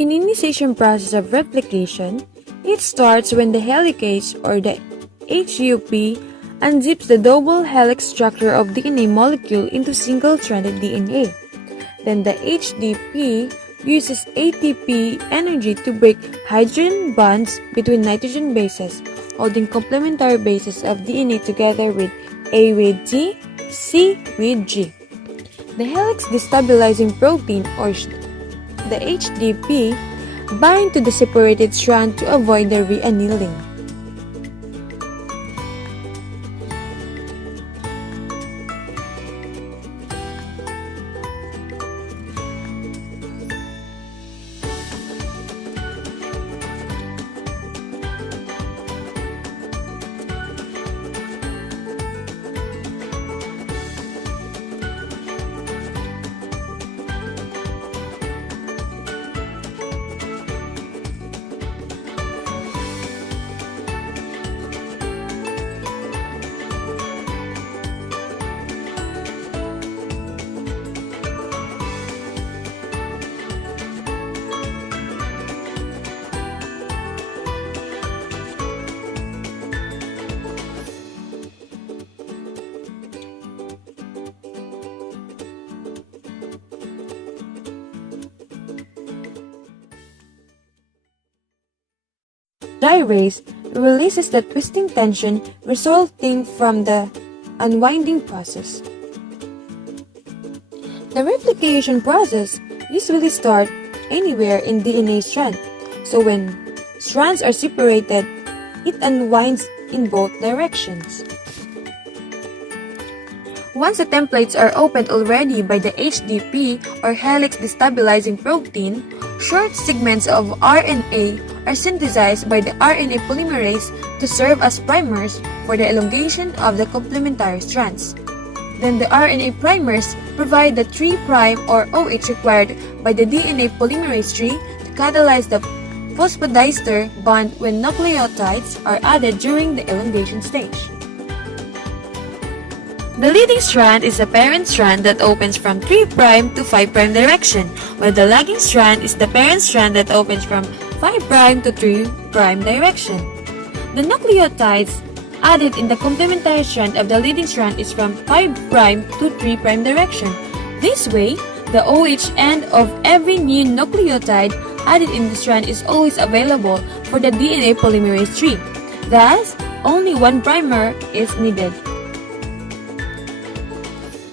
In initiation process of replication, it starts when the helicase or the HUP unzips the double helix structure of DNA molecule into single-stranded DNA. Then the HDP uses ATP energy to break hydrogen bonds between nitrogen bases, holding complementary bases of DNA together with A with G, C with G. The helix destabilizing protein or the HDP bind to the separated strand to avoid the reannealing. Gyrase releases the twisting tension resulting from the unwinding process. The replication process usually starts anywhere in DNA strand, so when strands are separated, it unwinds in both directions. Once the templates are opened already by the HDP or helix destabilizing protein, short segments of RNA are synthesized by the RNA polymerase to serve as primers for the elongation of the complementary strands. Then the RNA primers provide the 3' or OH required by the DNA polymerase tree to catalyze the phosphodiester bond when nucleotides are added during the elongation stage. The leading strand is the parent strand that opens from 3' to 5' direction, while the lagging strand is the parent strand that opens from 5' to 3' direction. The nucleotides added in the complementary strand of the leading strand is from 5' to 3' direction. This way, the OH end of every new nucleotide added in the strand is always available for the DNA polymerase tree. Thus, only one primer is needed.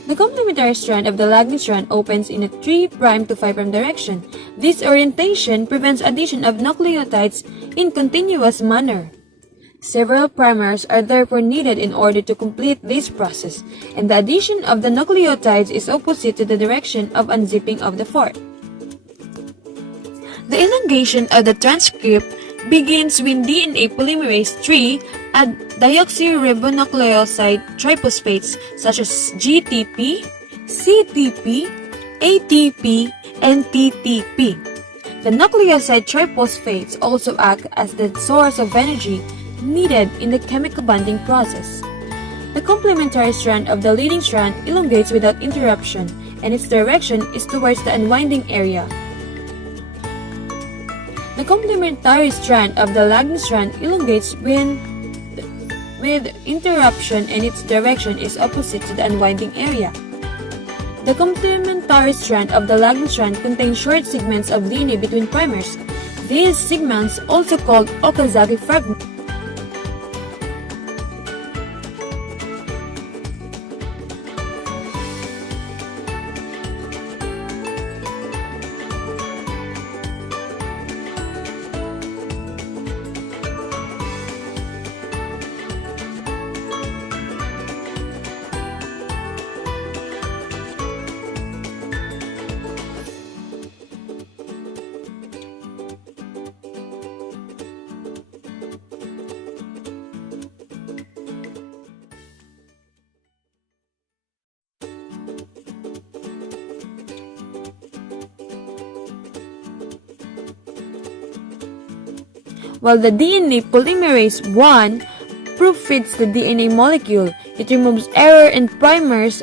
The complementary strand of the lagging strand opens in a 3' to 5' direction. This orientation prevents addition of nucleotides in continuous manner. Several primers are therefore needed in order to complete this process, and the addition of the nucleotides is opposite to the direction of unzipping of the fork. The elongation of the transcript begins when DNA polymerase 3 add deoxyribonucleoside triphosphates such as GTP, CTP, ATP, and TTP. The nucleoside triphosphates also act as the source of energy needed in the chemical bonding process. The complementary strand of the leading strand elongates without interruption, and its direction is towards the unwinding area. The complementary strand of the lagging strand elongates with interruption, and its direction is opposite to the unwinding area. The complementary strand of the lagging strand contains short segments of DNA between primers. These segments, also called Okazaki fragments, while the DNA polymerase 1 proofreads the DNA molecule. It removes error in primers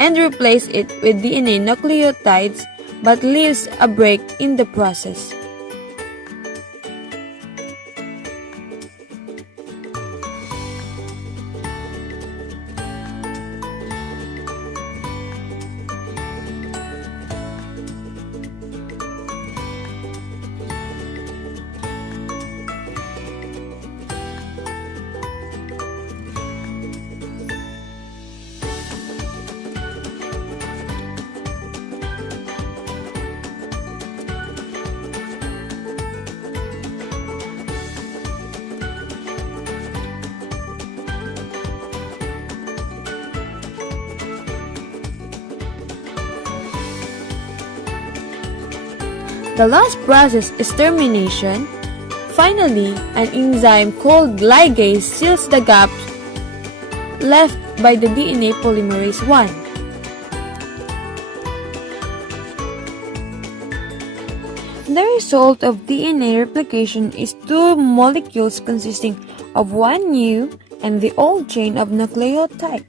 and replaces it with DNA nucleotides but leaves a break in the process. The last process is termination. Finally, an enzyme called ligase seals the gap left by the DNA polymerase I. The result of DNA replication is two molecules consisting of one new and the old chain of nucleotides.